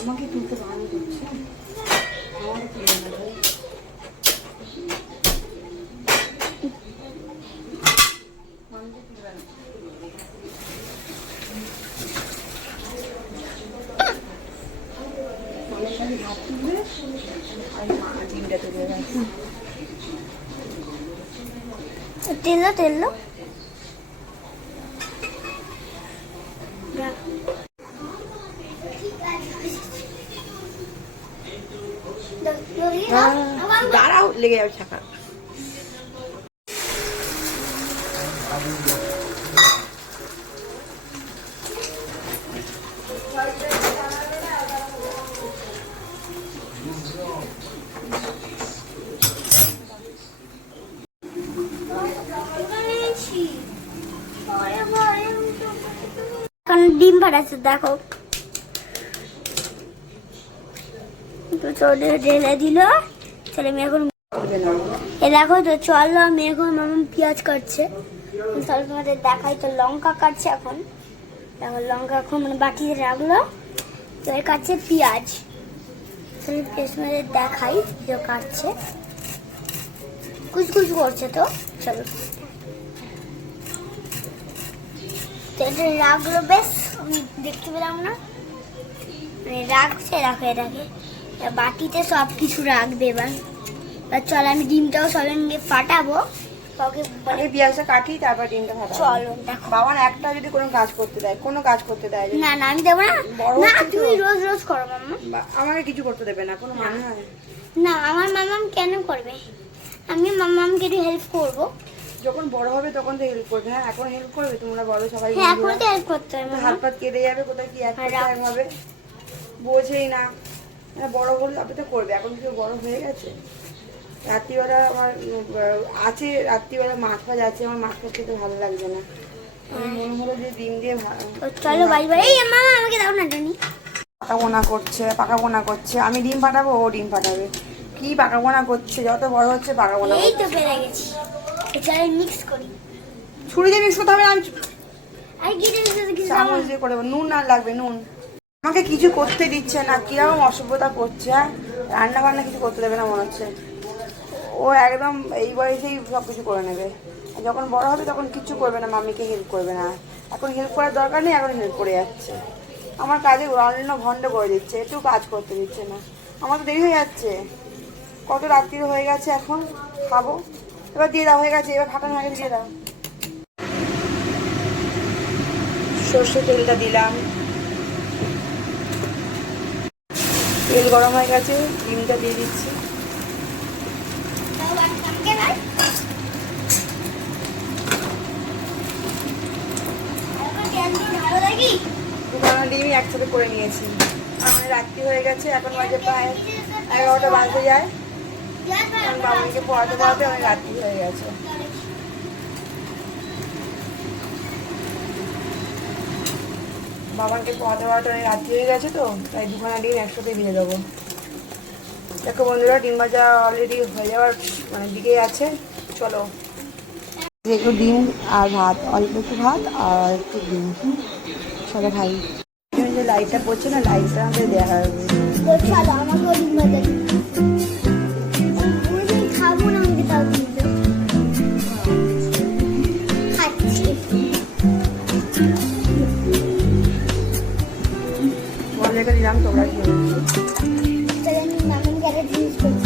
আমাকে তুলতে ভালো করছে, আমাকে তুলে না ভাই। হাত তুলবে আর ডিমটা তুলে রাখছি। তেলো তেলো দাঁড়াও, লেগে যাবে ছাকা। ডিম ফাটাচ্ছে দেখো, ঢেলে দিল। চলে আমি এখন এ দেখো তো, চলো আমি এখন মামা পেঁয়াজ কাটছে, তোমাদের দেখাই তো। লঙ্কা কাটছে এখন, দেখো লঙ্কা এখন মানে বাটিতে রাখলো, তো এর কাটছে পেঁয়াজ। পেঁয়াজ দেখাই যে কাটছে, কুচকুচ করছে। তো চলো এটা রাখলো, বেশ আমি দেখতে পেলাম না, মানে রাখছে। রাখো এটাকে বাটিতে সব কিছু রাখবে। এবার চলো আমি ডিমটাও সঙ্গে ফাটাবো। আগে পেঁয়াজটা কাটি, তারপর ডিমটা ফাটাবো। চলো দেখো। বাবার একটা যদি কোনো কাজ করতে দেয়, কোনো কাজ করতে দেয় না না আমি দেবো না। না তুমি রোজ রোজ করো মাম্মা। আমাকে কিছু করতে দেবে না, কোনো মানে হয় না। আমার মামাম কেন করবে? আমি মামামকে একটু হেল্প করবো। যখন বড় হবে তখন তো হেল্প করবে। হ্যাঁ এখন হেল্প করবে, তোমরা বড় সবাই। হ্যাঁ এখন তো হেল্প করতে হবে। হাত পাত কেটে যাবে, কোথায় কি এক হবে বোঝেই না। বড় হলে তবে তো করবে, এখন কেউ বড় হয়ে গেছে। রাত্রিবেলা আমার আছে, রাত্রিবেলা মাছ ভাজ আছে, আমার মাছ ভাজ খেতে ভালো লাগছে না। মনে হলো যে ডিম দিয়ে চলো বাই বাই। এই মা আমাকে দাও না জানি। পাকাবোনা করছে। আমি ডিম ফাটাবো, ও ডিম ফাটাবে। কি পাকাবোনা করছে, যত বড় হচ্ছে পাকাবোনা। এই তো পেরে গেছি। চলো মিক্স করি। ছুরি দিয়ে মিক্স করতে হবে না, আমি চামচ দিয়ে করে দেবো। নুন আর লাগবে, নুন। আমাকে কিছু করতে দিচ্ছে না, কিরকম অসভ্যতা করছে। রান্না বান্না কিছু করতে দেবে না মনে হচ্ছে। ও একদম এই বয়সেই সব কিছু করে নেবে, যখন বড় হবে তখন কিচ্ছু করবে না, মামিকে হেল্প করবে না। এখন হেল্প করার দরকার নেই, এখন হেল্প করে যাচ্ছে। আমার কাজে অন্য ভণ্ড করে দিচ্ছে, একটু কাজ করতে দিচ্ছে না। আমার তো দেরি হয়ে যাচ্ছে, কত রাত্রি হয়ে গেছে, এখন খাবো। এবার দিয়ে দাও, হয়ে গেছে, এবার ফাটানো হয়ে গেছে, দিয়ে দাও। সর্ষে তেলটা দিলাম, তেল গরম হয়ে গেছে, ডিমটা দিয়ে দিচ্ছি। দুখানা ডিমই একসাথে করে নিয়েছি। আমার রাত্রি হয়ে গেছে, এখন বাজে প্রায় 11টা বাজতে যায়। কারণ বাবুকে পড়াতে পড়াতে অনেক রাত্রি হয়ে গেছে। বাবাকে পড়াতে পড়াতে অনেক রাত্রি হয়ে গেছে, তো তাই দুখানা ডিম একসাথে দিয়ে দেবো। দেখো বন্ধুরা, ডিম ভাজা অলরেডি হয়ে যাওয়ার মানে দিকেই আছে। চলো একটু ডিম আর ভাত, অল্প একটু ভাত আর একটু ডিম, সবাই খাই। যে লাইটটা পড়ছে না, লাইটটা আমাদের দেওয়া হবে। খাবো না, আমাকে তাও দিবে। খাচ্ছি বলে দিলাম, তোমরা খেয়ে মামা একটা জিনিস করছি।